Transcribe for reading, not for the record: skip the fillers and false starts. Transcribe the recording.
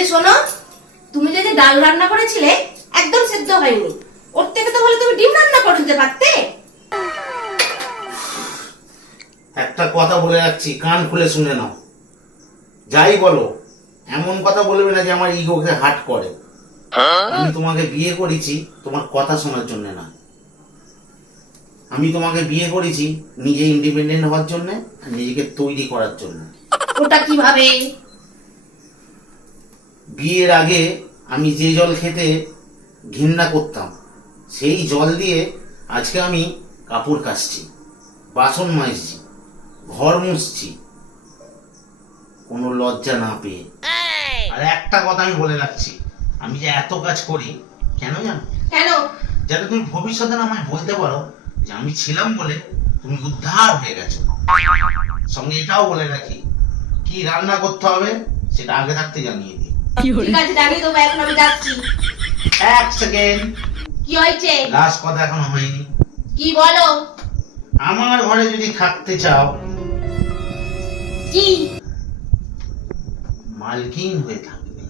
যে শোনো, তুমি যে ডাল রান্না করেছিলে একদম সেদ্ধ হয়নি, ওর থেকে তো ভালো তুমি ডিম রান্না করে দিতে পারতে। একটা কথা বলে রাখছি, কান খুলে শুনে নাও। যাই বলো, এমন কথা বলবে না যে আমার ইগোকে হার্ট করে। আমি তোমাকে বিয়ে করেছি তোমার কথা শোনার জন্য না। আমি তোমাকে বিয়ে করেছি নিজে ইন্ডিপেন্ডেন্ট হওয়ার জন্য আর নিজেকে তৈরি করার জন্য। ওটা কিভাবে? বিয়ের আগে আমি যে জল খেতে ঘৃণা করতাম, সেই জল দিয়ে আজকে আমি কাপড় কাচছি, বাসন মাজছি, ঘর মুছছি, কোনো লজ্জা না পেয়ে। আর একটা কথা আমি বলে রাখছি, আমি যে এত কাজ করি কেন জানো? কেন? যাতে তুমি ভবিষ্যতে না আমায় বলতে পারো যে আমি ছিলাম বলে তুমি উদ্ধার হয়ে গেছো। সঙ্গে এটাও বলে রাখি, কি রান্না করতে হবে সেটা আগে থাকতে জানিয়ে দিই। ঠিক আছে, জানিয়ে দেবো। এখন আমি যাচ্ছি। এক সেকেন্ড, কি হয়েছে? লাস্ট কথা এখনো হয়নি। কি বলো? আমার ঘরে যদি থাকতে চাও, কি? মালকিন হয়ে থাকবে।